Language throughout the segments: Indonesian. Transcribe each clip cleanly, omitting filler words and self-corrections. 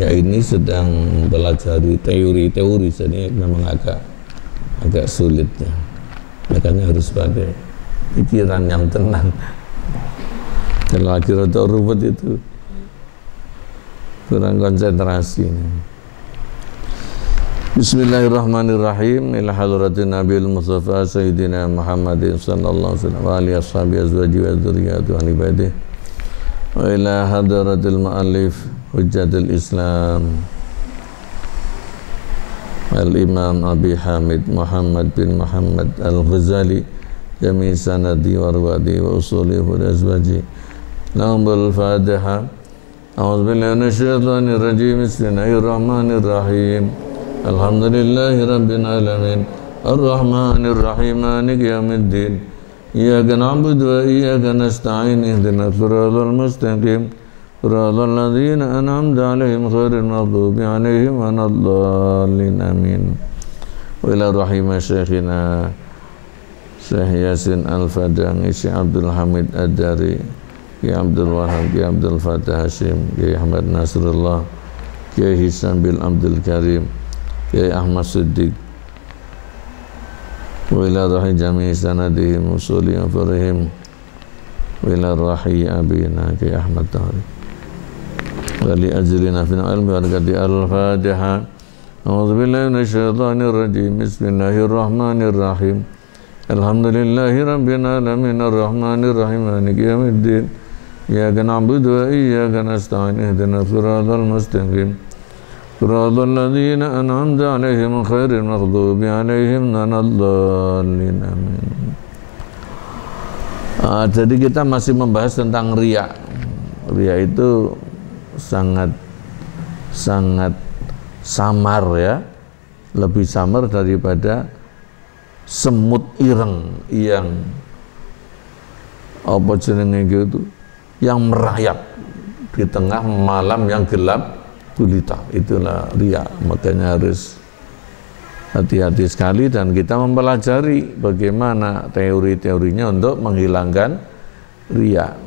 Dia ini sedang mempelajari teori-teori, jadi memang agak sulit ya. Makanya harus pakai pikiran yang tenang. Kalau lagi rada ruwet itu kurang konsentrasi. Bismillahirrahmanirrahim. Ila hadratin Nabiul Mustafa Sayyidina Muhammadin sallallahu alaihi wasallam wa alihi ashabi azwaji wa dzurriyyati wa ibadihi wa ila hadratil muallif hujjatul Islam Al-Imam Abi Hamid Muhammad bin Muhammad Al-Ghazali jami' sanadi wa rawadi wa usuli wa azwaji lahum al-Fatiha. A'udzu billahi minasyaitonir rajim. Bismillahirrahmanirrahim. Alhamdulillahi rabbil alamin. Ar-Rahmanir Rahim. Maliki yaumiddin. Iyyaka na'budu wa iyyaka nasta'in. Ihdinas siratal mustaqim. Siratal ladzina an'amta 'alaihim ghairil maghdubi 'alaihim waladdallin. Amin. Wa ila rahimah syekhina Syekh Yasin Al-Fadangi, Syekh Abdul Hamid Ad-Dari, Kiai Abdul Wahab, Kiai Abdul Fatah Hashim, Kiai Ahmad Nasrullah, Kiai Hisam bin Abdul Karim, Kiai Ahmad Siddiq, wa ila rahi jami'i sanadihim usuli afarihim, wa ila rahi abina Kiai Ahmad Tariq, wa li ajlina fil ilmi barakati al-Fatiha. A'udzu billahi minasyaitonir rajim. Bismillahirrahmanirrahim. Alhamdulillahi rabbil alamin. Ar-Rahmanir Rahim. Maliki yaumiddin. Iyyaka na'budu wa iyyaka nasta'in. Ihdinas siratal mustaqim. Siratal ladzina an'amta 'alaihim ghairil maghdubi 'alaihim waladdallin. Amin. Jadi kita masih membahas tentang riya. Riya itu sangat samar ya, lebih samar daripada semut ireng yang apa jenenge gitu, yang merayap di tengah malam yang gelap gulita. Itulah riya. Makanya harus hati-hati sekali dan kita mempelajari bagaimana teori-teorinya untuk menghilangkan riya.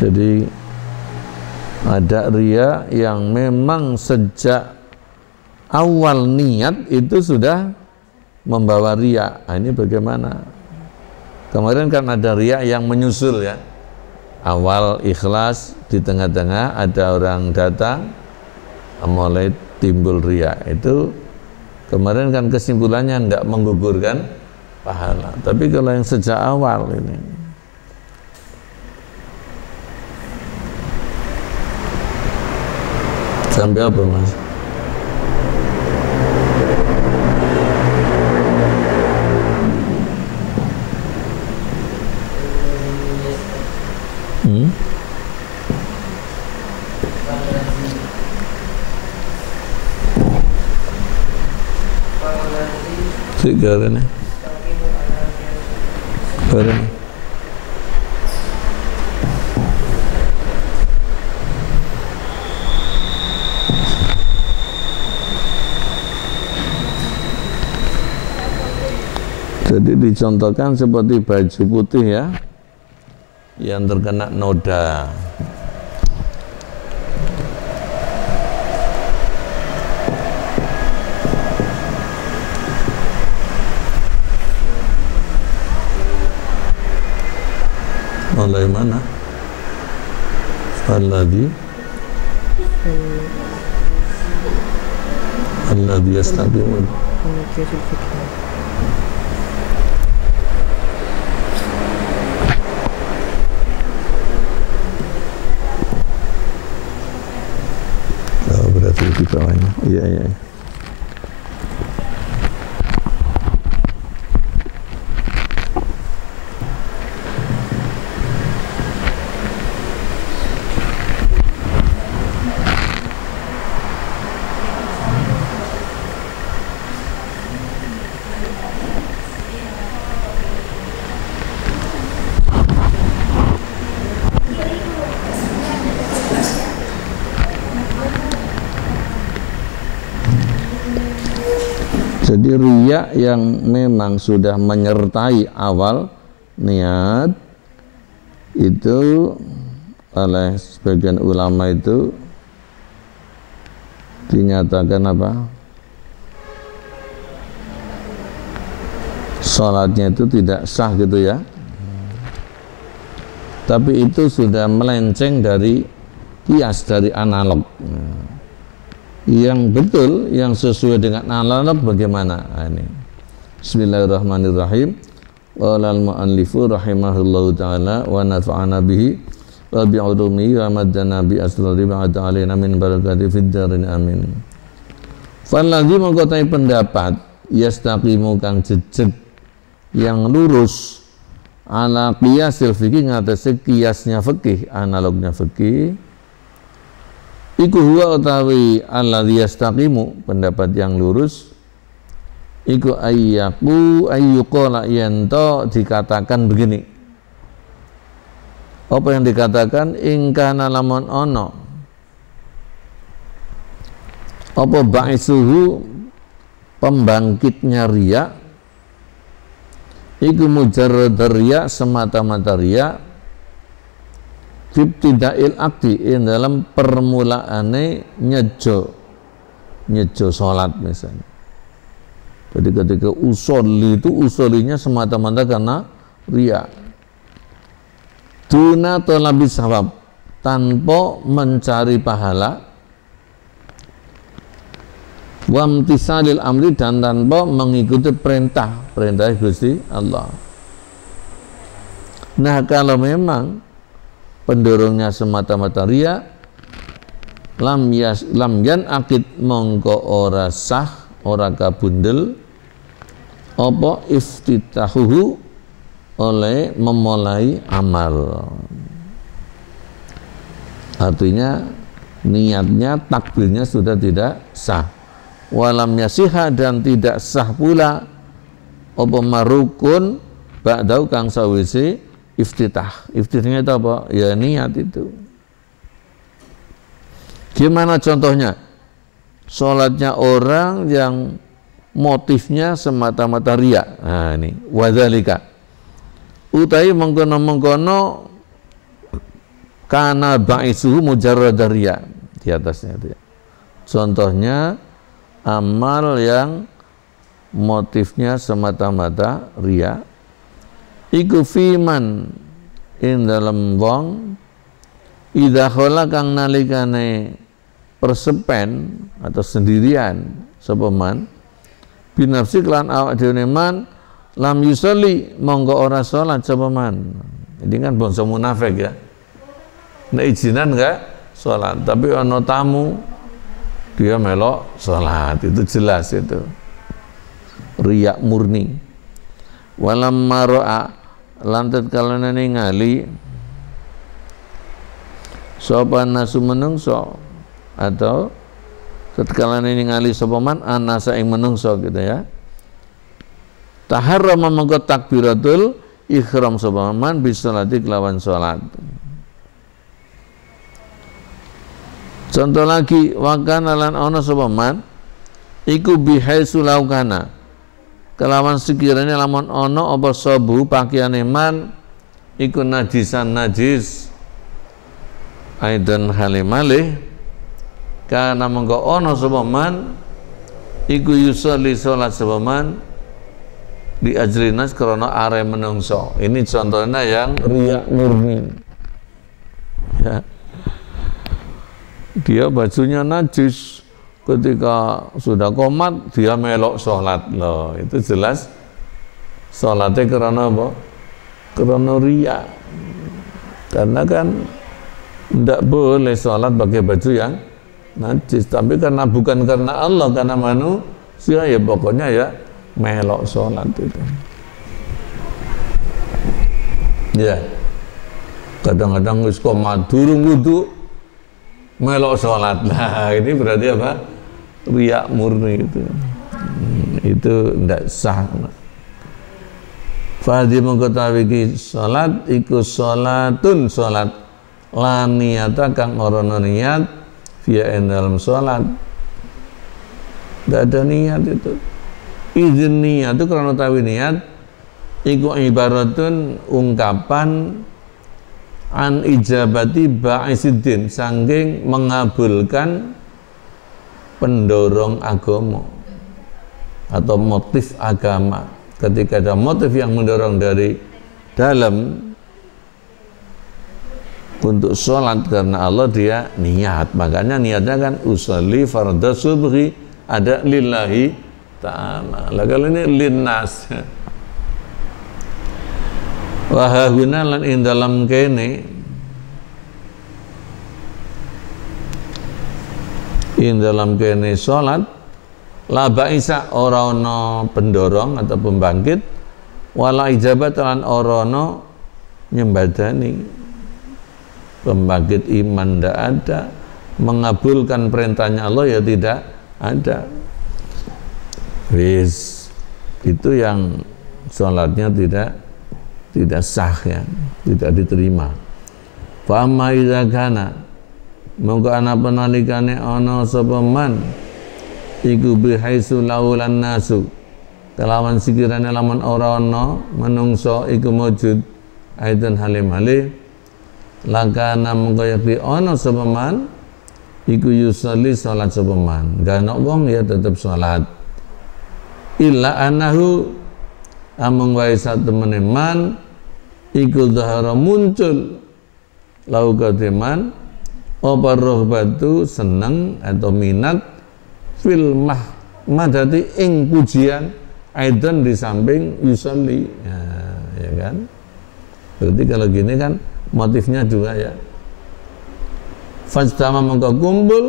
Jadi ada riya yang memang sejak awal niat itu sudah membawa riya. Nah, ini bagaimana? Kemarin kan ada riya yang menyusul ya. Awal ikhlas, di tengah-tengah ada orang datang, mulai timbul riya. Itu kemarin kan kesimpulannya tidak menggugurkan pahala. Tapi kalau yang sejak awal ini, sampai apa mas? Sekarang barang jadi dicontohkan seperti baju putih ya, yang terkena noda. Mulai mana? Alladhi yastabimun. Oh, berarti di bawahnya. Iya, iya. Jadi riya yang memang sudah menyertai awal niat itu oleh sebagian ulama itu dinyatakan apa? Sholatnya itu tidak sah gitu ya. Tapi itu sudah melenceng dari kias, dari analog. Yang betul, yang sesuai dengan analog bagaimana? Ini. Bismillahirrahmanirrahim. Qala al-mu'allifu rahimahullahu ta'ala wa nafa'ana bihi wa bi'ulumihi wa maddana bi asrari ba'da alaina min barakati fid darin amin. Falladhi mengkotai pendapat yastaqimu kang jejeg yang lurus ala qiyasil fikih ngatasi qiyasnya fikih, analognya fikih, iku huwa utawi alladhi yastaqimu, pendapat yang lurus iku ayyuqala yanto dikatakan begini. Apa yang dikatakan? Ingkana lamun ono apa ba'isuhu, pembangkitnya riya, iku mujarrad riya, semata-mata riya, fibtidail akdi, dalam permulaane nyejo salat misalnya. Jadi ketika usolli itu usollinya semata-mata karena riya. Duna tolabi sawab, tanpa mencari pahala. Wamtisalil amri, dan tanpa mengikuti perintah Gusti Allah. Nah, kalau memang pendorongnya semata-mata riya, lam yan akid mongko ora sah, ora kabundel apa iftitahuhu, oleh memulai amal. Artinya niatnya, takbirnya sudah tidak sah. Walam yasiha, dan tidak sah pula apa marukun ba'dau kang sawise iftitah. Iftitahnya itu apa? Ya niat itu. Gimana contohnya? Sholatnya orang yang motifnya semata-mata riya. Nah ini wadzalika utai mengkono kana ba'isuhu mujarrad riya, di atasnya itu ya. Contohnya amal yang motifnya semata-mata riya, iku fiman in dalam wong idza khala kang nalikane persepen atau sendirian sapa man binafsi kelan awak dhewe man lam yusolli monggo ora salat sapa man. Ini kan bangsa munafik ya. Nek izinan enggak salat, tapi ana tamu dia melok salat, itu jelas itu riya murni. Walam maro'a, lantat kalana ningali sapa nasu menungso, atau tatkala ningali sapa man anasa ing menungso gitu ya. Taharrama mangko takbiratul ihram sapa man bisolati kelawan salat. Contoh lagi, wakana lan ana sapa man iku bihaisu laukana, kelawan sekiranya lamun ana apa sabu pakaiane man iku najisan najis aidan halimalih, kana mengko ana sapa man iku yusolli salat sapa man di ajlinas karena are menungso. Ini contohnya yang riya murni ya. Dia bajunya najis, ketika sudah qomat dia melok sholat loh, itu jelas sholatnya karena apa? Karena riya. Karena kan tidak boleh sholat pakai baju yang najis, tapi karena bukan karena Allah, karena manusia ya pokoknya ya melok sholat itu. Ya, kadang-kadang wis qomat durung wudu melok sholat. Nah ini berarti apa? Riya murni itu. Itu tidak sah. Fadhi mengketahui sholat iku sholatun sholat la niyata kang orono niat via dalam sholat. Tidak ada niat itu. Izin niat itu karena tahu niat iku ibaratun ungkapan an ijabati ba'isidin, saking mengabulkan pendorong agama atau motif agama. Ketika ada motif yang mendorong dari dalam untuk sholat karena Allah, dia niat. Makanya niatnya kan usolli fardhu subhi, ada lillahi ta'ala. Lah kalau ini linnas. Wa hahuna lan ing dalam kene, ing dalam kene sholat la ba'isa ora ana pendorong atau pembangkit, wala ijabat lan ora ana nyembadani. Pembangkit iman tidak ada, mengabulkan perintahnya Allah ya tidak ada. Wis, itu yang sholatnya tidak sah ya, tidak diterima. Fa amma idza kana monggo ana penalikane ana sapa man iku bihaisu laulan nasu, kelawan sikirane lamun ora ana menungso iku mujud aidan halim-halim, lakana mongko yakti ana sapa man iku yusolli salat sapa man, gak ana wong ya tetep salat. Illa anahu amung wae satemene man iku zahara muncul lau katiman apa rohbatu seneng atau minat fil madati ing pujian aidan di samping yusolli, ya kan. Berarti kalau gini kan motifnya dua ya. Fajtama mongko kumpul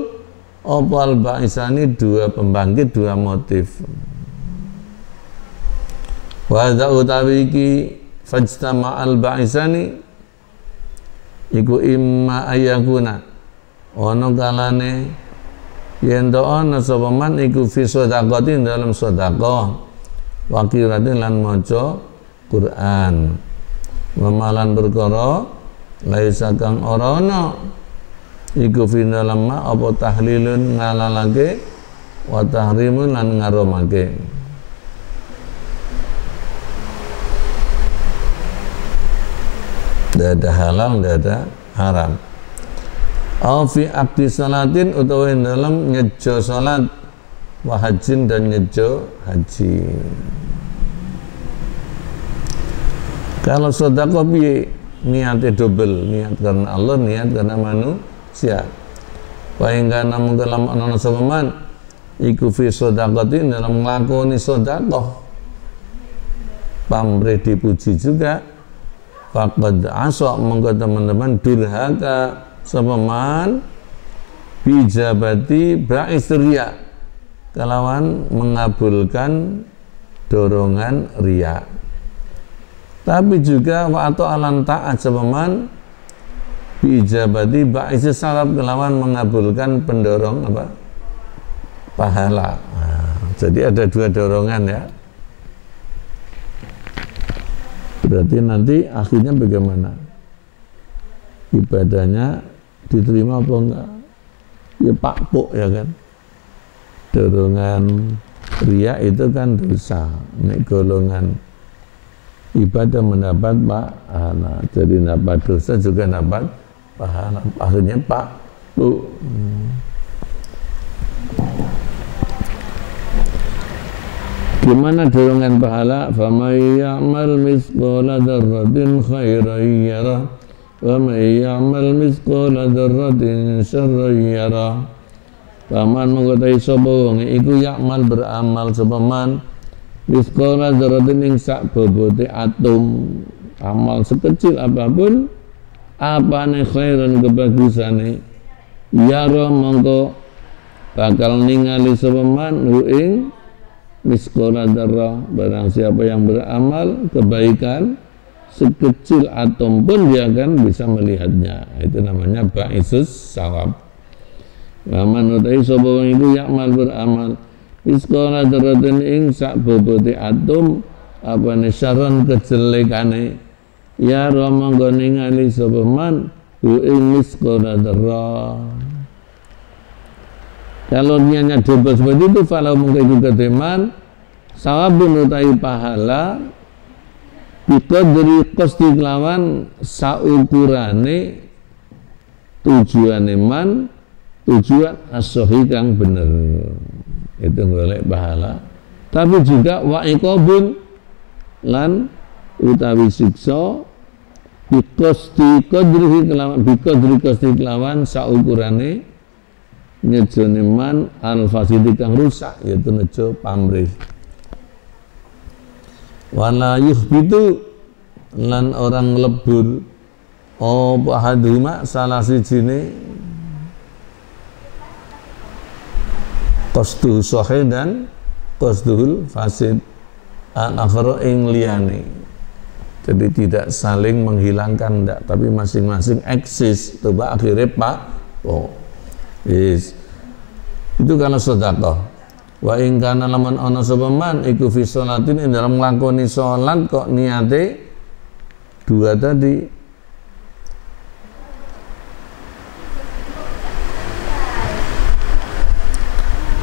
opal ba'isani, dua pembangkit, dua motif. Wa hadza utawi iki fajtama al ba'isani iku imma ayakuna ana kalane yen to ana sapa man iku fi sedaqatin dalam sedekah, wa qiraatin lan maca Quran, mamalan perkara laisa kang ora ana iku fi dalam ma apa tahlilun ngalalake wa tahrimun lan ngaromake. Tidak ada halal, tidak ada haram. Au fi akdi salatin, utawa dalam nyejo salat, wa hajin dan nyejo haji. Kalau sedekah piye? Niatnya double, niat karena Allah, niat karena manusia. Wa ing kana mung dalam ana sapa man iku fi sedekatin, dalam nglakoni sedekah pamrih dipuji juga. Faqad asa monggo teman-teman durhaka sapa man bijabati ba'is riya, kelawan mengabulkan dorongan riya. Tapi juga wa alan taat sapa man bijabati ba'is salab, kelawan mengabulkan pendorong apa? Pahala. Jadi ada dua dorongan ya. Berarti nanti akhirnya bagaimana? Ibadahnya diterima apa enggak? Ya pakpuk ya kan. Dorongan riya itu kan dosa. Nek golongan ibadah mendapat pahala. Jadi dapat dosa juga dapat pahala. Akhirnya pakpuk. Gimana dorongan pahala? Faman ya'mal mithqala dzarratin khairan yarah wa man ya'mal mithqala dzarratin syarran yarah. Faman mengkotai sapa wong iku ya'mal beramal sapa man mithqala dzarratin ing sak bobote atom, amal sekecil apapun apane khairan kebagusane, yarah mongko bakal ningali sapa man hu ing miskola darah, barang siapa yang beramal kebaikan sekecil atom pun dia akan bisa melihatnya. Itu namanya ba'isus sawab. Waman utai sapa wong iku yakmal beramal miskola daratin ing sak bobote atom apane saron kejelekane, ya monggo ningali sapa man hu ing miskola darah. Kalau niatnya double seperti itu, kalau mungkin juga teman sawabun utai pahala biqadri qasdi kelawan saukurane tujuane man tujuan as-sahih kang bener itu golek pahala. Tapi juga wa iqabun lan utawi siksa biqasdi qadrihi kelawan biqadri qasdi kelawan saukurane nyejone man al-fasidi kang rusak yaitu nejo pamrih. Wala yuhbitu lan orang lebur apa haduma salah sijine qasdu sahih dan qasdul fasid al-akhara ing liyane. Jadi tidak saling menghilangkan enggak, tapi masing-masing eksis. Coba akhirnya Pak yes. Itu kalau sedekah. Wa in kana lamun ana sapa man iku fi sholatin ing dalam nglakoni salat kok niate dua tadi.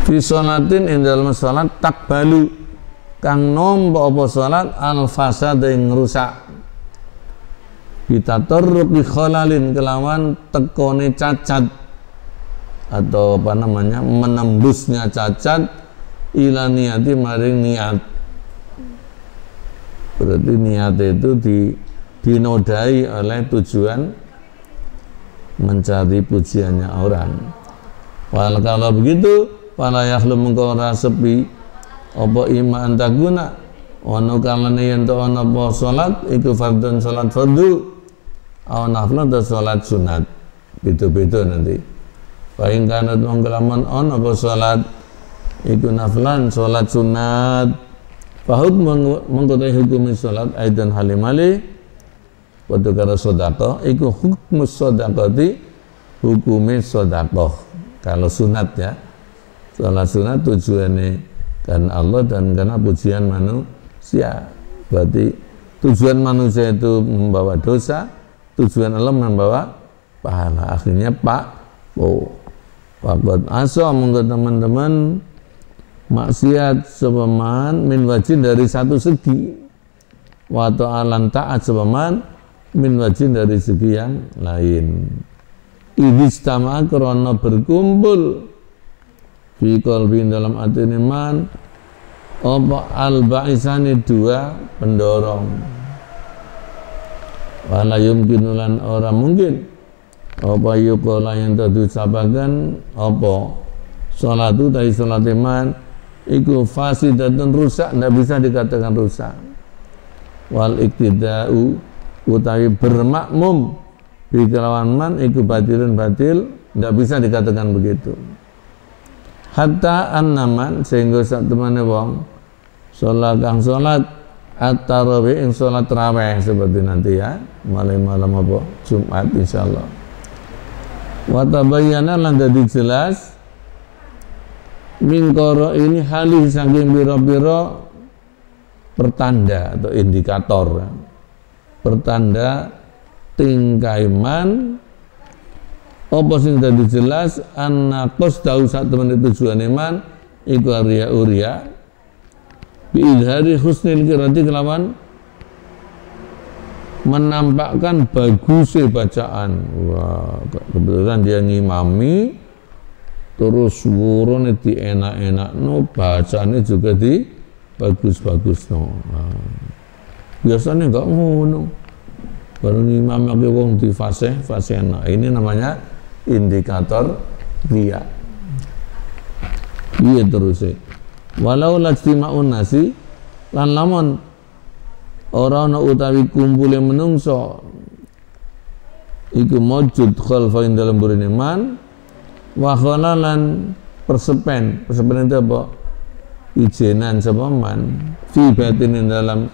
Fi sholatin ing dalam salat takbalu kang nampa apa salat al fasad ing rusak. Bitatarruq bi khalalin kelawan tekone cacat atau apa namanya menembusnya cacat ila niati maring niat. Berarti niat itu dinodai oleh tujuan mencari pujiannya orang. Wal kalau begitu fala yakhlu mengko ora sepi apa ima antaguna ono kalane yen to ana apa salat iku fardhun salat fardhu aw naflan ta salat sunat. Beda-beda nanti. Fa ing kana mongkelaman ana apa salat iku naflan salat sunat fahud mengkotai hukum salat aidan halimali padha karo sedekah iku hukum sedekati hukume sedekah kalau sunat ya. Salat sunat tujuannya karena Allah dan karena pujian manusia. Berarti tujuan manusia itu membawa dosa, tujuan Allah membawa pahala. Akhirnya Pak asa monggo teman-teman maksiat sepaman min wajin dari satu segi wa ta'alan ta'at sepaman min wajin dari segi yang lain. Idistama karena berkumpul fi qalbi dalam hati man apa al-ba'isani dua pendorong wala yumkinulan orang mungkin apa yuqala yang tadi ucapakan apa salatu tadi salat iman iku fasidatun rusak, tidak bisa dikatakan rusak. Wal iktida'u utawi bermakmum bi kelawan man iku batilun batil, tidak bisa dikatakan begitu. Hatta annaman sehingga sak temane wong salat kang salat at-tarawih ing salat tarawih seperti nanti ya, malam apa Jumat insyaallah. Wa tabayyana lan dadi jelas mingkoro ini halih saking biro-biro pertanda atau indikator pertanda tingkai man apa sing dadi jelas anna qasdau sak temen tujuan iman iku riya bi idhari husnil qiraati kelawan menampakkan bagusnya bacaan. Wah, kebetulan dia ngimami terus suaranya di enak-enak bacanya juga di bagus-bagus biasanya enggak ngono baru ngimam lagi wong di fase enak. Ini namanya indikator riya. Iya terus walau lajtima'un nasi lan lamun ora ana utawi kumpule menungso iku mujud khalfa ing dalem burine man wa khalalan persepen itu apa? Ijenan sapa man fi batin dalam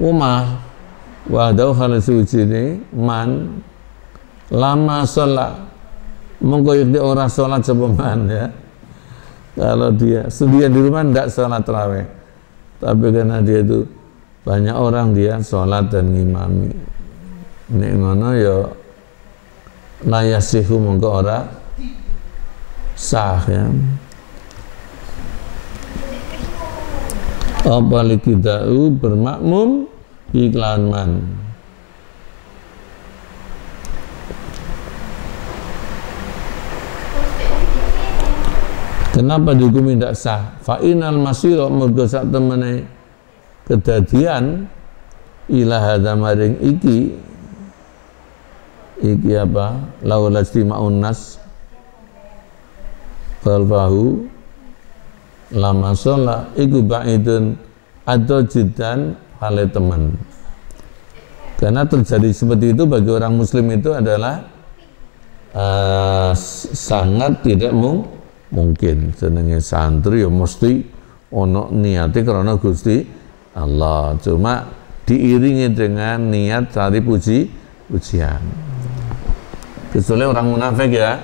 omah wa dau khala suci man lama sholat monggo yen ora sholat sapa man ya. Kalau dia sendirian di rumah enggak sholat tarawih, tapi karena dia itu banyak orang dia sholat dan ngimami nek ngono ya la yasihu monggo ora sah ya. Apa likidau bermakmum iklan man. Kenapa dihukumi tidak sah? Fa'inal masiro mergo sak temene kedadian ila hadza maring iki apa? Laula istima'un nas qalbahu lama sholat iku ba'idun atau jidan hale teman. Karena terjadi seperti itu bagi orang muslim itu adalah sangat tidak mungkin. Jenenge santri ya mesti ono niate karena Gusti Allah. Cuma diiringi dengan niat cari pujian. Kecuali orang munafik ya.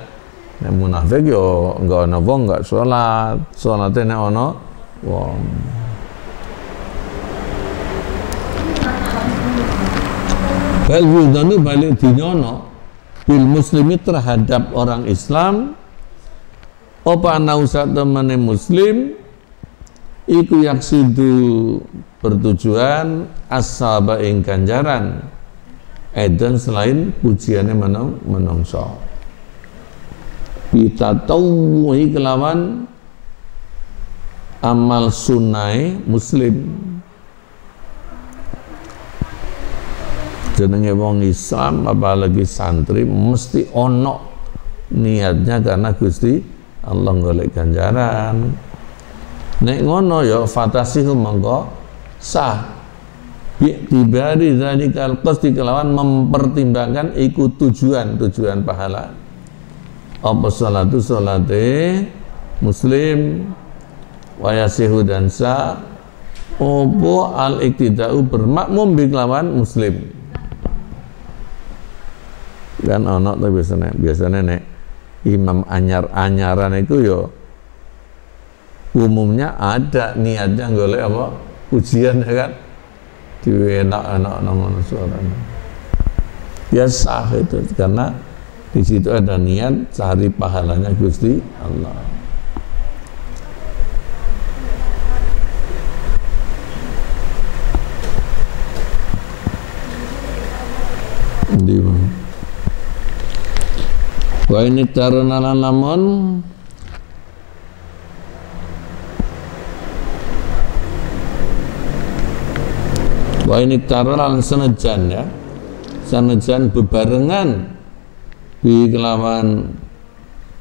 Nek munafik yo enggak ono wong enggak salat. Salate nek ono wong. Bal yudhanu balik dinyono bil muslimi terhadap orang Islam apa nausat temane muslim iku yaksidu bertujuan asaba ing ganjaran edan selain pujiannya menungso kita tauhi kelawan amal sunai muslim jenenge wong Islam apalagi santri mesti ono niatnya karena Gusti Allah golek ganjaran. Nek ngono ya fatasihu mongko sah. Bi tibari zalikal qasdi kelawan mempertimbangkan ikut tujuan pahala. Apa salatu salate muslim wa yasihu dan sah opo al iktidau bermakmum bi kelawan muslim. Kan ono to biasanya nek imam anyaran itu yo umumnya ada niatnya golek apa ujian ya kan enak-enak ngono suaranya ya sah itu karena di situ ada niat cari pahalanya Gusti Allah. Di wa ini tarana lamun wa ini tarana senajan ya senajan bebarengan bi kelawan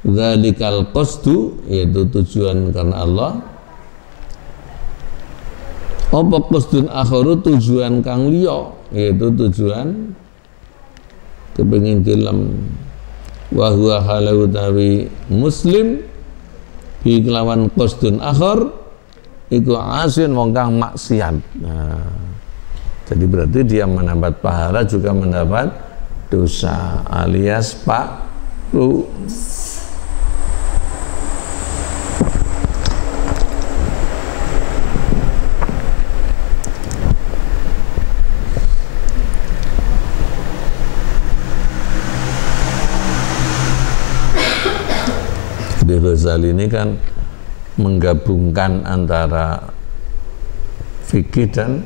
zalikal qasdu yaitu tujuan karena Allah apa qasdun akharu tujuan kang liya yaitu tujuan kepengin dalam wa huwa halau tawi muslim bi kelawan qasdun akhar iku asin wong kang maksiat. Nah, jadi berarti dia mendapat pahala juga mendapat dosa alias pakru. Ghazali ini kan menggabungkan antara fikih dan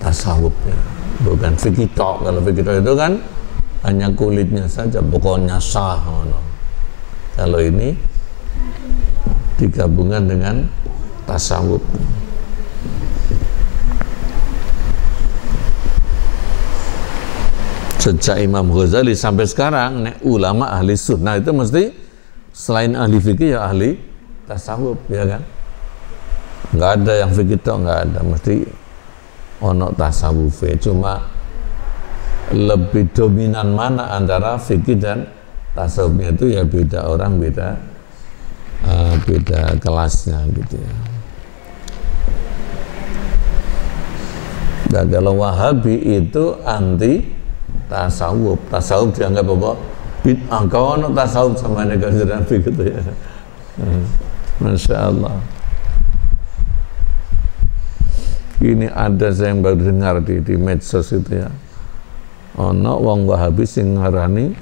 tasawuf ya. Bukan fikih tok, kalau fikih tok itu kan hanya kulitnya saja, pokoknya sah. Kalau ini digabungkan dengan tasawuf. Sejak Imam Ghazali sampai sekarang ulama ahli sunnah itu mesti selain ahli fikih ya ahli tasawuf ya kan, nggak ada yang fikih tok, nggak ada, mesti ono tasawuf. Cuma lebih dominan mana antara fikih dan tasawufnya itu ya beda orang, beda kelasnya gitu ya. Dan kalau Wahabi itu anti tasawuf dianggap apa? Bid'ah. Kau ono tasawuf sama negara Nabi gitu ya. Masya Allah. Ini ada saya yang baru dengar di medsos itu ya. Ono wong Wahabi sing ngarani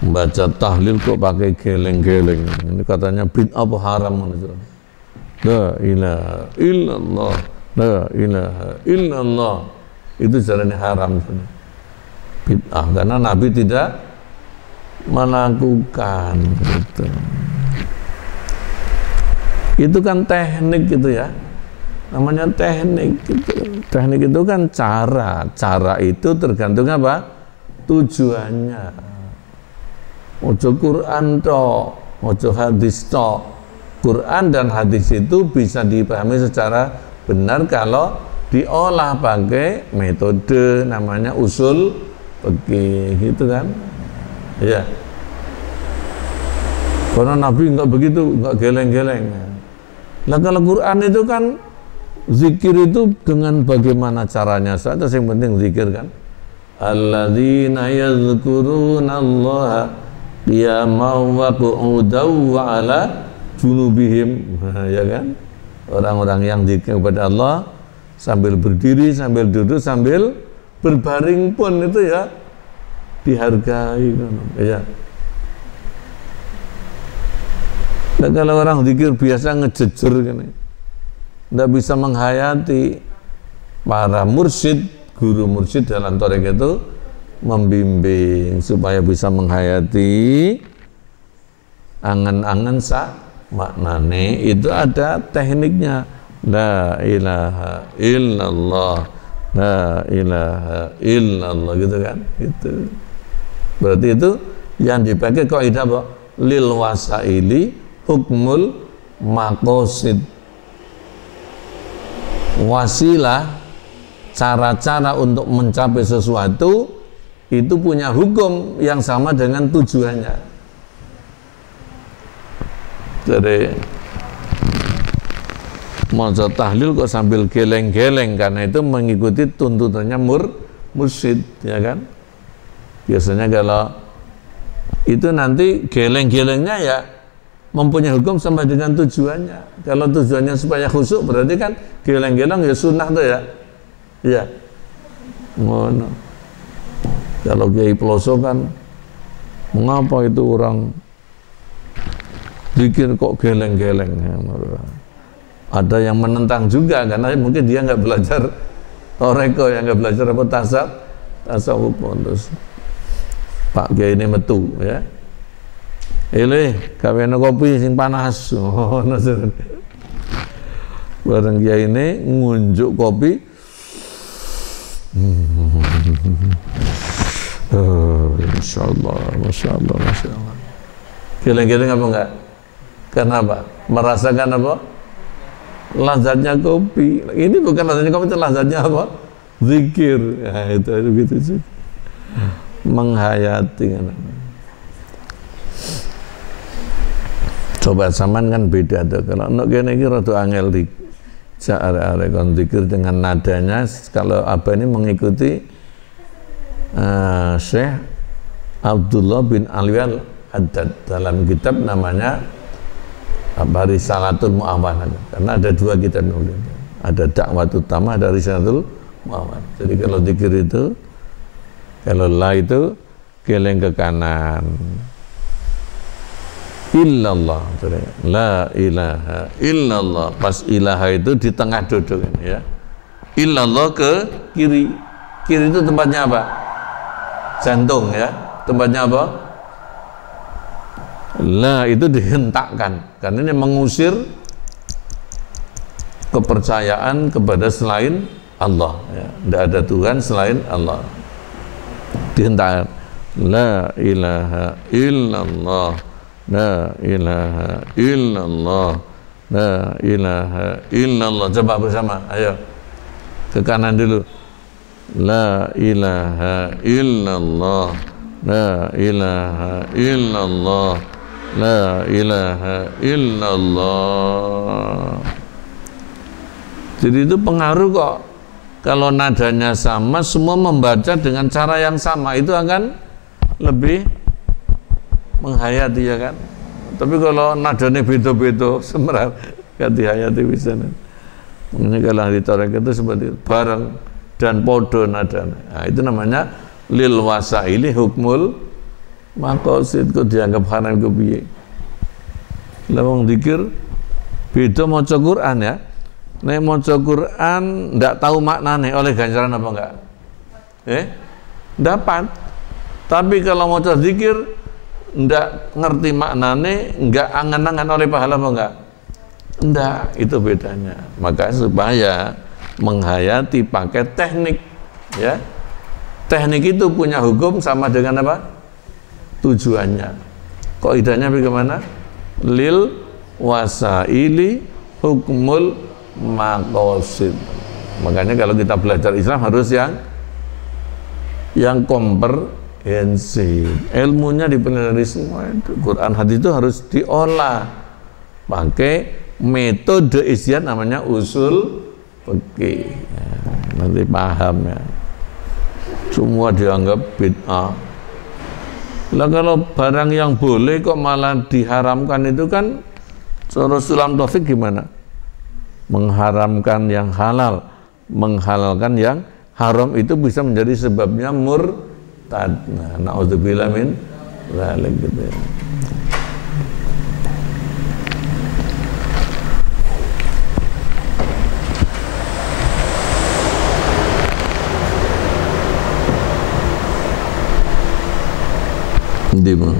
membaca tahlil kok pakai geleng-geleng. Ini katanya bid'ah apa haram itu. La ilaha illallah. La ilaha illallah. Itu caranya haram. Bid'ah karena Nabi tidak melakukan gitu. Itu kan teknik gitu ya. Namanya teknik gitu. Teknik itu kan cara itu tergantung apa? Tujuannya. Ojo Quran tok, ojo hadis tok. Quran dan hadis itu bisa dipahami secara benar kalau diolah pakai metode namanya usul fikih gitu kan. Ya. Karena Nabi enggak begitu, enggak geleng-geleng. Nah kalau Quran itu kan zikir itu dengan bagaimana caranya saja, yang penting zikir kan. Alladzina yadhkurunallaha qiyaman wa qu'udan wa 'ala junubihim, ya kan? Orang-orang yang zikir kepada Allah sambil berdiri, sambil duduk, sambil berbaring pun itu ya dihargai kan. Ya. Nah, kalau orang zikir biasa ngejejer kan, tidak bisa menghayati. Para mursyid, guru mursyid dalam tarekat itu membimbing supaya bisa menghayati angan-angan sak maknane. Itu ada tekniknya. La ilaha illallah, la ilaha illallah gitu kan. Itu berarti itu yang dipakai kaidah apa? Lil wasaili hukmul maqasid. Wasilah, cara-cara untuk mencapai sesuatu itu punya hukum yang sama dengan tujuannya. Jadi maca tahlil kok sambil geleng-geleng, karena itu mengikuti tuntutannya mursyid, ya kan? Biasanya kalau itu nanti geleng-gelengnya ya mempunyai hukum sama dengan tujuannya. Kalau tujuannya supaya khusyuk, berarti kan geleng-geleng ya sunnah tuh ya. Iya. Ngono. Kalau kiai pelosok kan, mengapa itu orang zikir kok geleng-geleng? Ada yang menentang juga, karena mungkin dia nggak belajar toreko, yang nggak belajar apa tasawuf. Terus Pak Kiai ini metu ya. Ele kawene kopi sing panas. Oh, bareng Kiai ini ngunjuk kopi. Oh, insyaallah, masyaallah, masyaallah. Geleng-geleng apa enggak? Kenapa? Merasakan apa? Lazatnya kopi. Ini bukan lazatnya kopi, itu lazatnya apa? Zikir. Ya, itu gitu sih. Menghayati kan. Coba zaman kan beda tuh. Kalau untuk kene iki rada angel di are-are kon zikir dengan nadanya. Kalau apa ini mengikuti Syekh Abdullah bin Alwi Haddad dalam kitab namanya Risalatul Mu'awanah. Karena ada dua kitab nulis. Ada dakwah utama, ada Risalatul Mu'awanah. Jadi kalau zikir itu, kalau la itu geleng ke kanan. Illallah, la ilaha illallah. Pas ilaha itu di tengah duduk ya. Illallah ke kiri. Kiri itu tempatnya apa? Jantung ya. Tempatnya apa? La itu dihentakkan, karena ini mengusir kepercayaan kepada selain Allah ya. Tidak ada Tuhan selain Allah. Dihentakkan. La ilaha illallah, la ilaha illallah, la ilaha illallah. Coba bersama, ayo ke kanan dulu. La ilaha illallah, la ilaha illallah, la ilaha illallah. Jadi itu pengaruh kok. Kalau nadanya sama, semua membaca dengan cara yang sama, itu akan lebih menghayati ya kan. Tapi kalau nadanya beda-beda, semerah gak dihayati bisa. Ini kalau di tarekat itu seperti itu, bareng dan podo nadanya. Nah, itu namanya lil wasaili hukmul maqasid. Kok dianggap haram ke piye? Lah wong zikir beda maca Quran ya. Nek maca Quran ndak tahu maknane oleh ganjaran apa enggak? Dapat. Tapi kalau maca zikir ndak ngerti maknane, enggak angan-angan oleh pahala apa enggak? Enggak, itu bedanya. Maka supaya menghayati pakai teknik, ya. Teknik itu punya hukum sama dengan apa? Tujuannya. Kaidahnya bagaimana? Lil wasaili hukmul maqasid. Makanya kalau kita belajar Islam harus yang komprehensif. Ilmunya dipelajari semua itu. Quran hadis itu harus diolah pakai metode ijtihad namanya usul fikih. Ya, nanti paham ya. Semua dianggap bid'ah. Lah kalau barang yang boleh kok malah diharamkan itu kan cara Sulam Taufik gimana? Mengharamkan yang halal, menghalalkan yang haram itu bisa menjadi sebabnya murtad. Nah, naudzubillah min dzalik gitu ya. Di mana?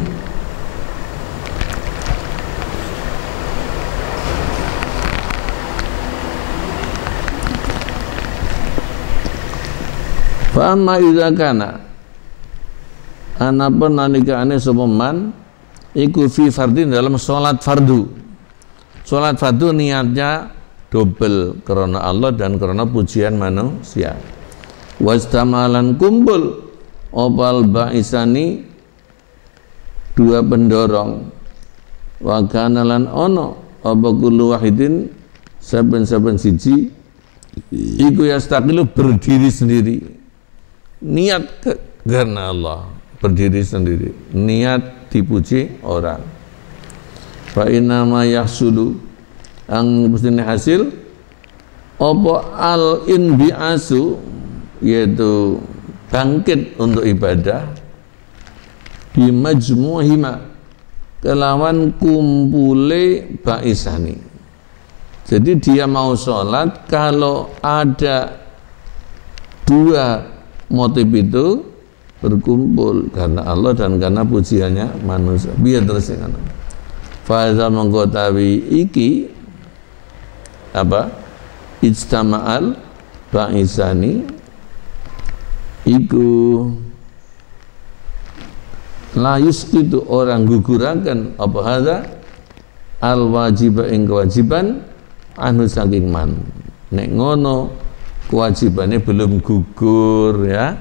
Fa amma idza kana anapun nalikane sapa man iku fi fardin dalam salat fardu. Salat fardu niatnya double karena Allah dan karena pujian manusia. Wastamalan kumpul opal baisani dua pendorong wa kana lan ono apa kullu wahidin saben-saben siji iku yastaqilu berdiri sendiri niat karena Allah berdiri sendiri niat dipuji orang fa inna ma yahsulu ang mestine hasil apa al inbiasu yaitu bangkit untuk ibadah bimajmuhima kelawan kumpule baisani. Jadi dia mau sholat kalau ada dua motif itu berkumpul karena Allah dan karena pujiannya manusia. Biar terus kan. Fa'idha mengkotawi iki apa? Ijtama'al baisani iku la yusqitu orang gugurakan apa hadza al wajiba ing kewajiban anu saking man nek ngono kewajibannya belum gugur ya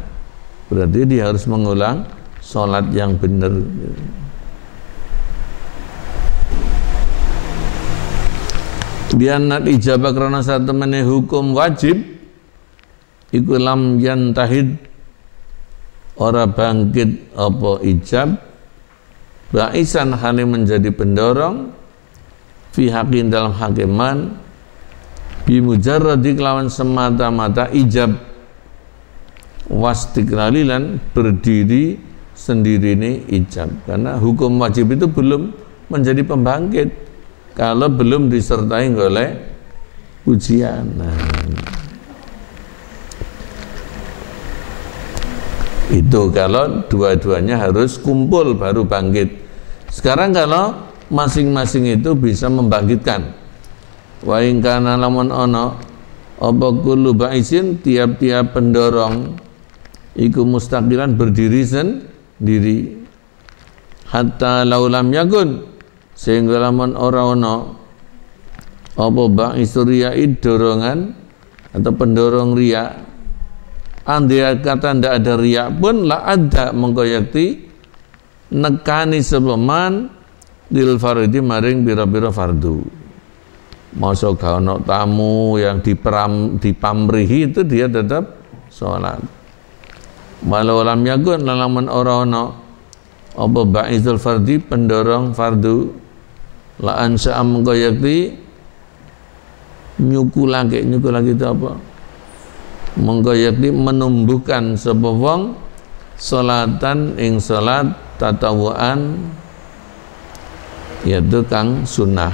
berarti dia harus mengulang sholat yang benar. Biannat ijabah karena satu meneh hukum wajib iku lam yantahid ora bangkit apa ijab baisan hane menjadi pendorong fi hakin dalam hakiman bi mujarradi kelawan semata-mata ijab wastiqlalilan berdiri sendiri ini ijab karena hukum wajib itu belum menjadi pembangkit kalau belum disertai oleh pujian. Itu kalau dua-duanya harus kumpul baru bangkit. Sekarang kalau masing-masing itu bisa membangkitkan. Wa in kana lamun ana apa kullu baisin tiap-tiap pendorong iku mustaqilan berdiri sendiri. Hatta laulam yakun sehingga lamun ora ana apa baisur riya dorongan atau pendorong riya andai kata ndak ada riak pun la ada mengkoyakti nekani sebeman lil faridi maring bira-bira fardu. Masa gak ono tamu yang dipamrihi itu dia tetap sholat. Walau lam yakun lalaman ora ono apa ba'izul fardi pendorong fardu la ansa mengkoyakti nyuku lagi itu apa? Monggo yakni menumbuhkan sebuah wong salatan ing salat tatawuan yaitu kang sunnah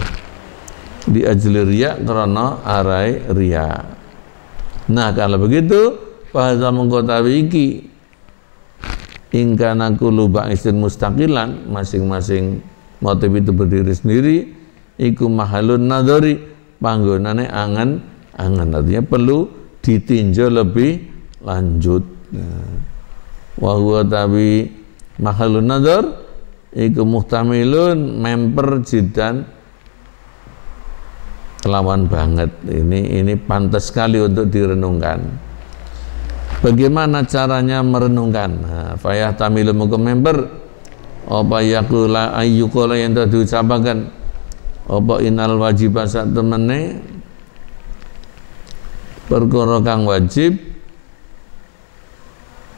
di ajli riya karena arai riya. Nah kalau begitu bahasa mengkotawi iki ingkana kullu ba'isin mustaqilan masing-masing motif itu berdiri sendiri iku mahalun nadhari panggonane angen-angen, artinya perlu ditinjau lebih lanjut. Wa huwa tabi mahalun nazar iku muhtamilun memper jidan kelawan banget. Ini pantas sekali untuk direnungkan. Bagaimana caranya merenungkan? Fayah tamilu mukum member apa yakula ayyukola yang telah diucapakan apa inal wajibah sak temene perkara kang wajib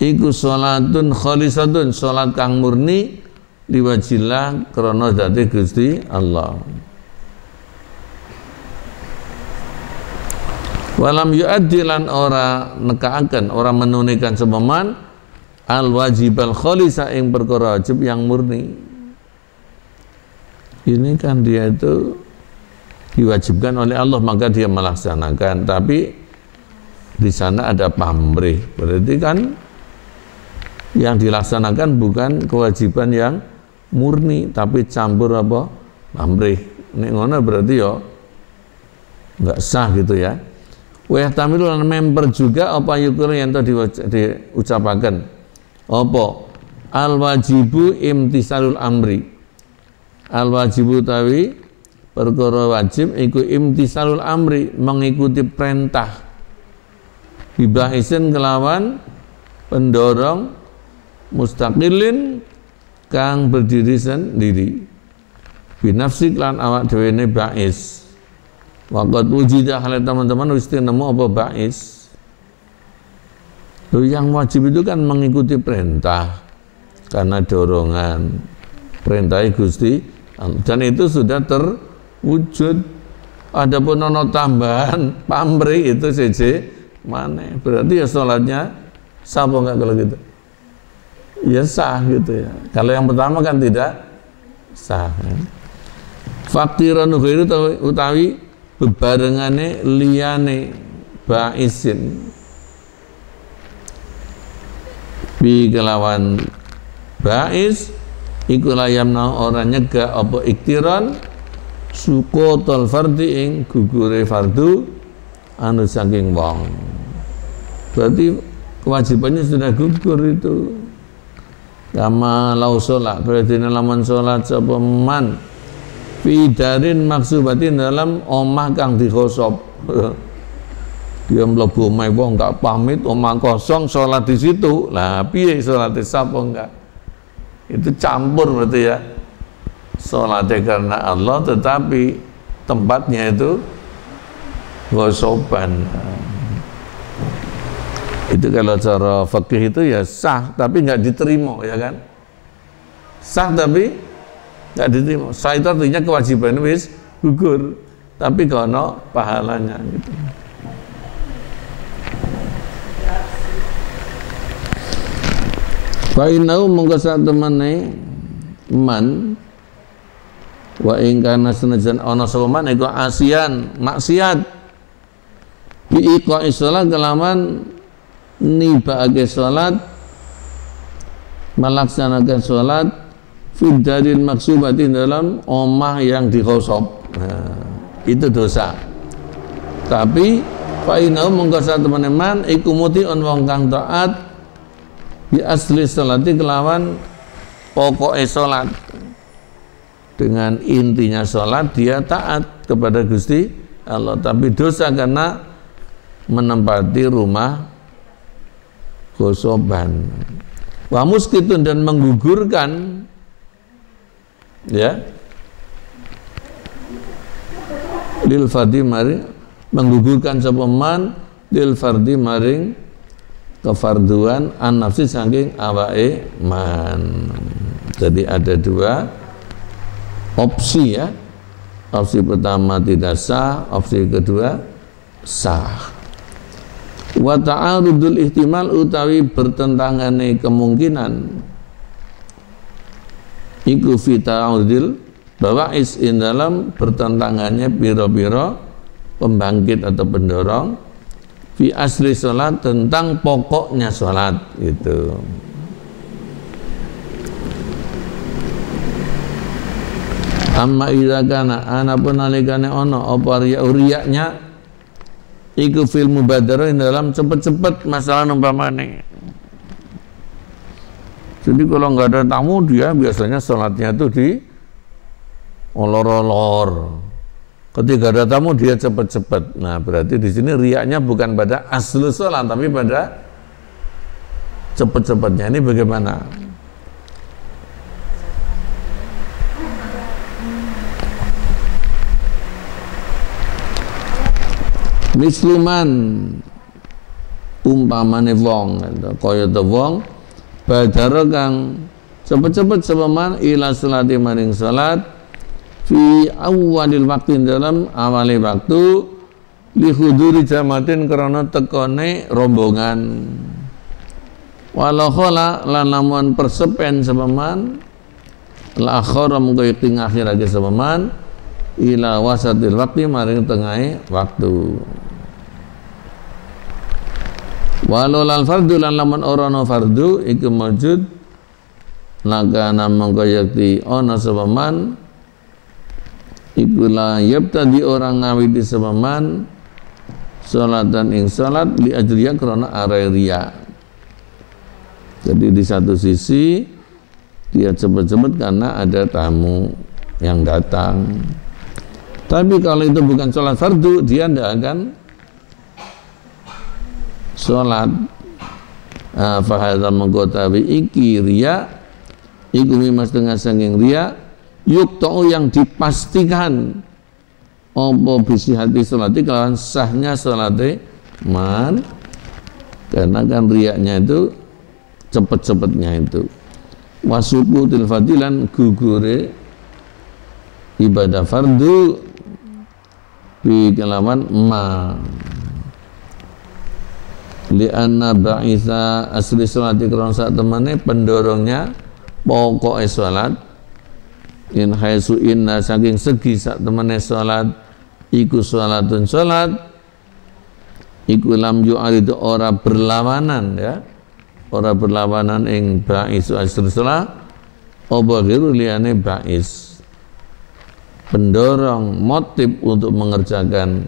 iku sholatun khalisatun, sholat kang murni liwajillah krana dzate Gusti Allah. Walam yu'addilan ora nekaaken, ora menunaikan sepeman al wajibal khalisa ing perkara wajib yang murni. Ini kan dia itu diwajibkan oleh Allah maka dia melaksanakan, tapi di sana ada pamrih. Berarti kan yang dilaksanakan bukan kewajiban yang murni tapi campur apa? Pamrih. Nek ngono berarti ya enggak sah gitu ya. Wa tamilu lan member juga apa yukul yang tadi diucapakan. Apa? Al wajibu imtisalul amri. Al wajibu tawi perkara wajib iku imtisalul amri, mengikuti perintah. Bibahisin kelawan pendorong mustaqilin kang berdiri sendiri. Binafsik lan awak dhewe ne bais. Waqat wujidah oleh teman-teman wis nemu apa bais. Yang wajib itu kan mengikuti perintah karena dorongan perintah Gusti dan itu sudah terwujud. Adapun ono tambahan pamrih itu CC mana? Berarti ya sholatnya sah apa enggak kalau gitu? Ya sah gitu ya. Kalau yang pertama kan tidak sah. Ya. Faktiran ghairu utawi bebarengane liyane baisin bi kelawan bais iku layamna ora nyegah apa iktiran suqotul fardhi ing gugure fardu anu saking wong. Berarti kewajibannya sudah gugur itu. Kama lau sholat berarti lamun sholat sapa man fi darin maksubatin dalam omah kang dikosop. Dia mlebu omahe wong enggak pamit, omah kosong salat di situ. Lah piye salate sapa enggak? Itu campur berarti ya. Salatnya karena Allah tetapi tempatnya itu gosoban. Itu kalau cara fikih itu ya sah tapi enggak diterima ya kan? Sah tapi nggak diterima. Sah itu artinya kewajiban wis gugur, tapi kono pahalanya gitu. Fa innahu mongko sak temene man wa ing kana senajan ana sapa man iku asian maksiat bi iqa'i shalat kelaman nibake salat melaksanakan salat fiddarin maksubatin dalam omah yang dikosop. Itu dosa. Tapi fa'inau mengkosa teman-teman iku muti'un wong kang taat bi asli salati kelawan pokoknya salat. Dengan intinya salat dia taat kepada Gusti Allah, tapi dosa karena menempati rumah gosoban. Wa muskitun dan menggugurkan ya lil fardi maring menggugurkan sapa man lil fardi maring kefarduan an nafsi saking awake man. Jadi ada dua opsi ya. Opsi pertama tidak sah, opsi kedua sah. Wa ta'arudul ihtimal utawi bertentangane kemungkinan iku fi ta'arudil bawa'is in dalam bertentangannya biro-biro pembangkit atau pendorong fi asli sholat tentang pokoknya sholat gitu. Amma idza kana anapun nalikane ana apa riya-riyanya iku fil mubadarah dalam cepet-cepet masalah umpamane. Jadi kalau nggak ada tamu dia biasanya sholatnya itu di olor-olor. Ketika ada tamu dia cepet-cepet. Nah berarti di sini riyanya bukan pada aslu sholat tapi pada cepet-cepetnya. Ini bagaimana? Misluman umpamane wong kaya to wong badara kang cepet-cepet sepaman ila salati maring salat fi awalil waktu dalam awali waktu li huduri jamatin karena tekone rombongan walau khala lan lamun persepen sepaman la akhara mengko ing akhirake sepaman ila wasatil waktu maring tengahe waktu walau lal fardu lan lamun ora ana fardu iku maujud nakana mongko yakti ana sepaman iku la yabtadi orang ngawiti sepaman salatan ing salat li ajriya krana are riya. Jadi di satu sisi dia cepet-cepet karena ada tamu yang datang. Tapi kalau itu bukan sholat fardu, dia tidak akan sholat. Fahadha mengkotawi iki riya, iku mimas dengan sanging riya, yukta'u yang dipastikan apa bisi hati sholati kelawan sahnya sholati man. Karena kan riyanya itu cepet-cepetnya itu. Wasuku tilfadilan gugure ibadah fardu bi kelawan ma li'anna ba'itha asli sholati karena saat temannya pendorongnya pokoknya sholat in haisu inna saking segi saat temannya sholat iku sholatun sholat iku lam yu'aridu ora berlawanan ya ora berlawanan ing ba'isu asli sholat oba ghiru liane ba'is pendorong motif untuk mengerjakan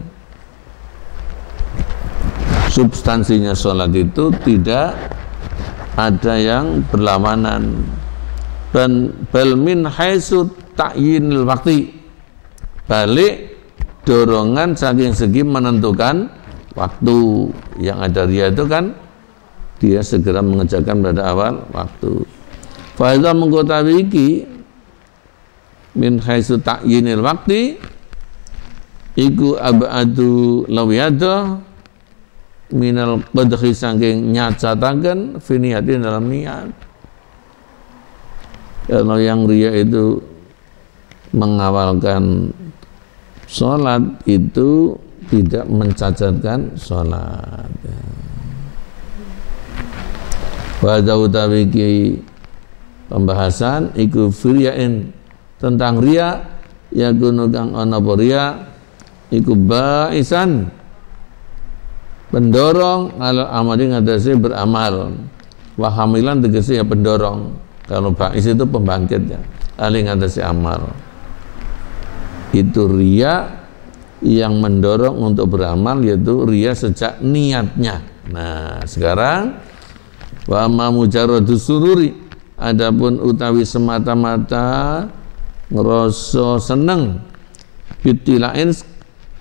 substansinya sholat itu tidak ada yang berlawanan dan bal min haitsu ta'yinil waqti balik dorongan saking segi menentukan waktu yang ada dia itu kan dia segera mengerjakan pada awal waktu fa idza mengkotawi iki min haitsu ta'yinil waqti iku abadu lawiyada minal qadhi saking nyacataken fi niyatin dalam niat. Kalau yang riya itu mengawalkan sholat itu tidak mencacatkan sholat. Wadha utawiki pembahasan iku firyain tentang riya ya gunu kang ana riya iku ba'isan pendorong alal amali ngadasi beramal wahamilan tegesi ya pendorong kalau ba'is itu pembangkitnya ali ngadasi amal itu riya yang mendorong untuk beramal yaitu riya sejak niatnya. Nah sekarang wa ma mujarradus sururi adapun utawi semata-mata ngerasa seneng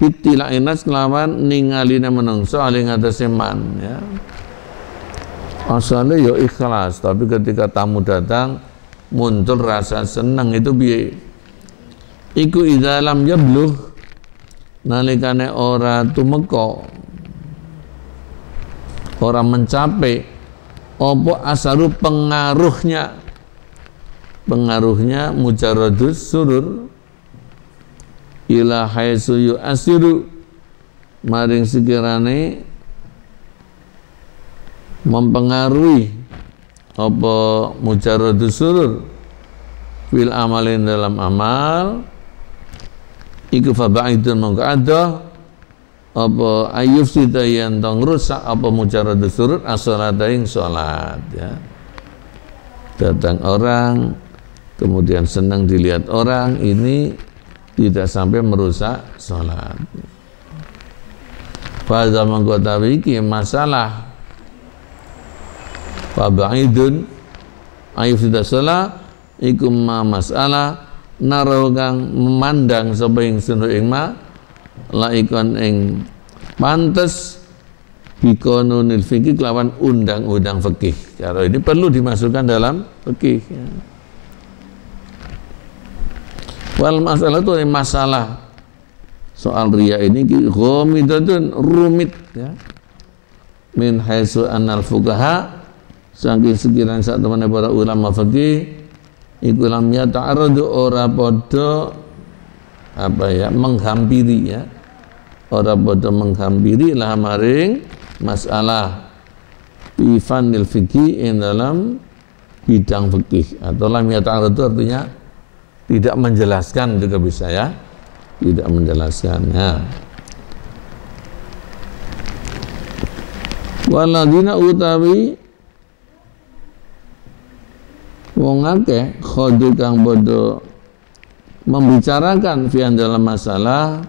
Bittilainas kelawan ningalina menungso ali ngatasi man ya. Asalnya ya ikhlas tapi ketika tamu datang muncul rasa senang itu piye iku idza lam yablugh nalikane ora tumeka ora mencapai apa asaru pengaruhnya mujarradus surur ila haitsu yu'asiru maring sekirane mempengaruhi apa mujarradus surur fil amalin dalam amal iku fa ba'idun mongko ada apa ayuf sida yang tong rusak apa mujarradus surur as-salata ing salat ya. Datang orang kemudian senang dilihat orang, ini tidak sampai merusak sholat. Pada mengkotawi masalah fabaidun ayub tidak sholat ikum ma masalah naro kang memandang sapa ingsun ing ma laikon ing pantes bikonunil fikih lawan undang-undang fikih. Kalau ini perlu dimasukkan dalam fikih. Wal masalah itu masalah soal riya ini ghomidatun rumit ya. Min haitsu annal fuqaha saking sekiranya sak temene para ulama fikih iku lam yata'aradu ora padha menghampiri ya. Ora padha menghampiri lah maring masalah fi fanil fikih ing dalam bidang fikih atau lam yata'aradu artinya tidak menjelaskan juga bisa ya, tidak menjelaskannya. Waladina utawi wong akeh khodu kang bodo membicarakan fi dalam masalah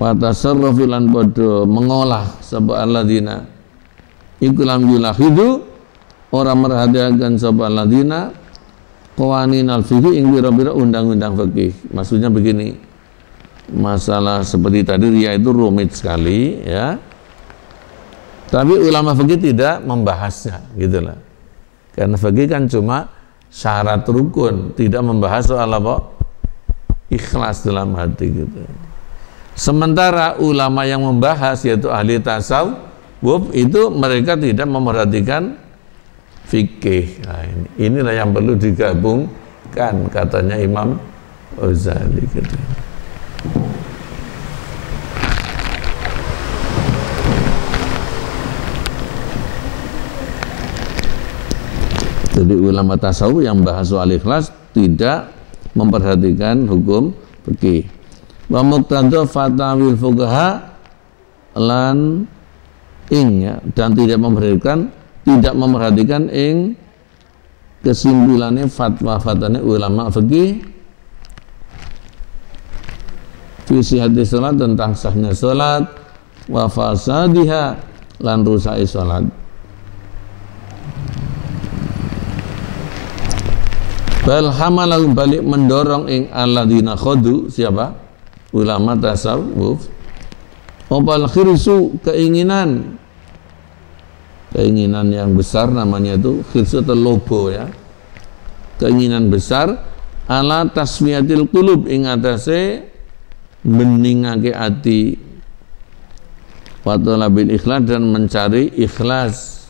wa tasarrufu lan bodo mengolah sapa alladzina iku lam yulahidu ora merhatiakan sapa alladzina qawanin al-fiqh ing bira-bira undang-undang fikih. Maksudnya begini, masalah seperti tadi riya itu rumit sekali ya, tapi ulama fikih tidak membahasnya gitulah, karena fikih kan cuma syarat rukun, tidak membahas soal apa ikhlas dalam hati gitu. Sementara ulama yang membahas yaitu ahli tasawuf itu mereka tidak memperhatikan fikih. Nah, inilah yang perlu digabungkan katanya Imam Ghazali gitu. Jadi ulama tasawuf yang bahas soal ikhlas tidak memperhatikan hukum fikih. Wa muqtada fatawil fuqaha lan ing ya, dan tidak memperhatikan ing kesimpulannya fatwa-fatwane ulama fikih fi sihhati salat tentang sahnya salat wa fasadiha lan rusai salat. Bal hamalahu balik mendorong ing alladzina khadu siapa? Ulama tasawuf. Opal khirsu keinginan yang besar namanya itu khirsu atau lobo ya, keinginan besar ala tasmiyatil qulub ing atase meningake ati wa talabil ikhlas dan mencari ikhlas.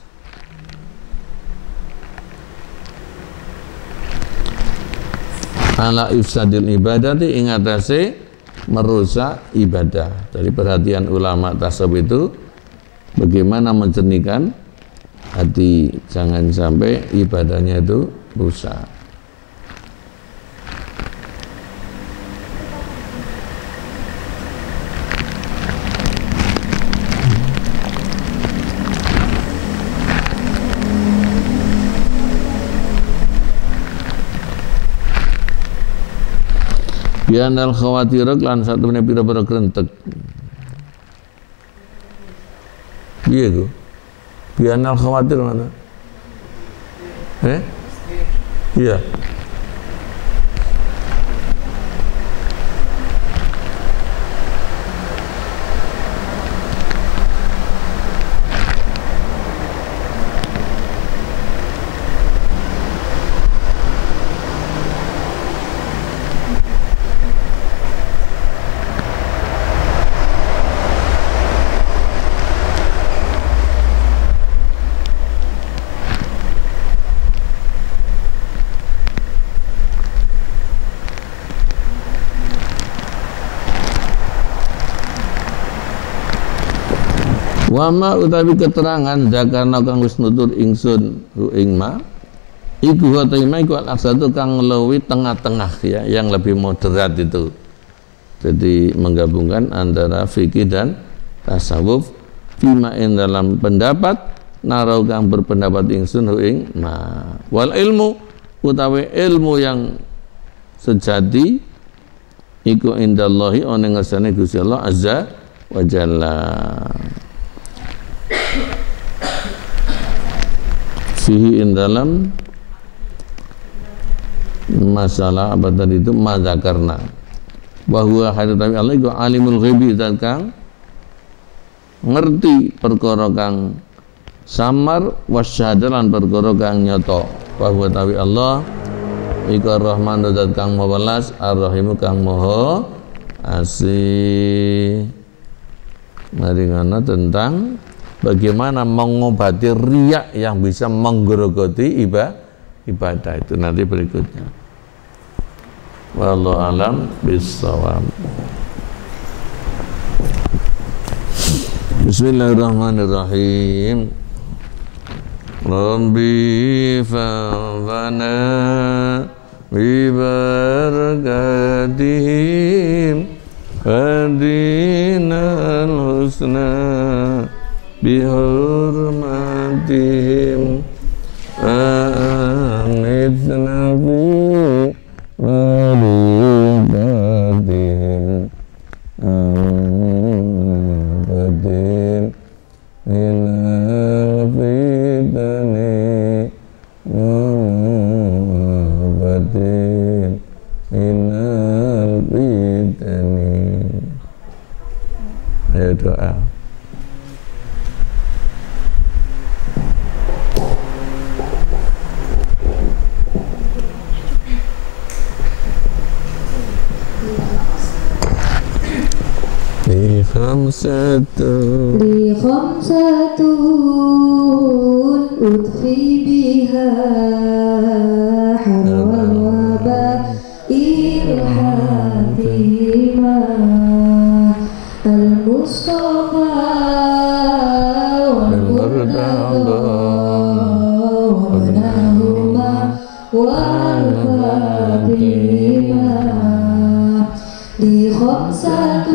Ala ifsadil ibadati ing atase merusak ibadah. Dari perhatian ulama tasawuf itu bagaimana mencernihkan hati, jangan sampai ibadahnya itu rusak. Bianal khawatiruk lan satu menit pira-pira krentek. Iya tuh. Bianal khawatir mana? Iya. Wama utawi keterangan zakarna kang wis nutur ingsun hu ing ma iku hataima iku al-aqsatu kang ngluwi tengah-tengah ya, yang lebih moderat itu. Jadi menggabungkan antara fikih dan tasawuf fima in dalam pendapat narau kang berpendapat ingsun hu ing ma wal ilmu utawi ilmu yang sejati iku indallahi ana ngersane Gusti Allah azza wa jalla. Fihi indalam masalah apa tadi itu madzakarna bahwa hadatawi Allah iku alimul ghaibi zat kang ngerti perkara kang samar wasyahada lan perkara kang nyata bahwa tawi Allah iku Ar-Rahman zat kang maha welas Ar-Rahim kang maha asih. Mari ngono tentang bagaimana mengobati riya yang bisa menggerogoti ibadah itu nanti berikutnya. Wallahu alam bissawab. Bismillahirrahmanirrahim. Rabbi fa'fana bi barakatihim hadinal husna bihurmatihim amitna fi marubatihim amitna ilal fitani amitna ilal fitani. Ayo doa. Li khamsatun udfi biha harwal waba ilhatima al-mustafa wal murtada wa nahuma wal fatima. Li khamsatun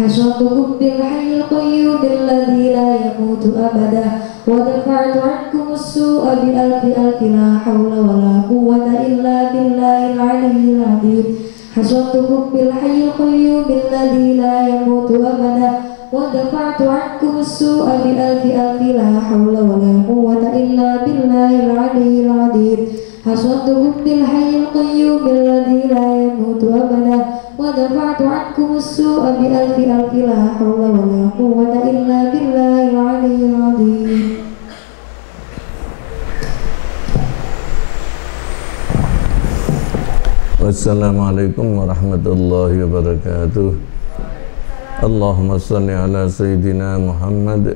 حشرتكم بالحي القيوم الذي لا يموت أبدا ودفعت عنكم السوء بألف ألف لا حول ولا قوة إلا بالله العلي العظيم. حشرتكم بالحي القيوم الذي لا يموت أبدا ودفعت عنكم السوء بألف ألف لا حول ولا قوة إلا بالله العلي العظيم. حشرتكم بالحي القيوم الذي لا يموت أبدا ودفعت عنكم السوء بألف ألف لا حول ولا قوة إلا بالله العلي العظيم. Wassalamualaikum warahmatullahi wabarakatuh. Allahumma salli ala Sayyidina Muhammad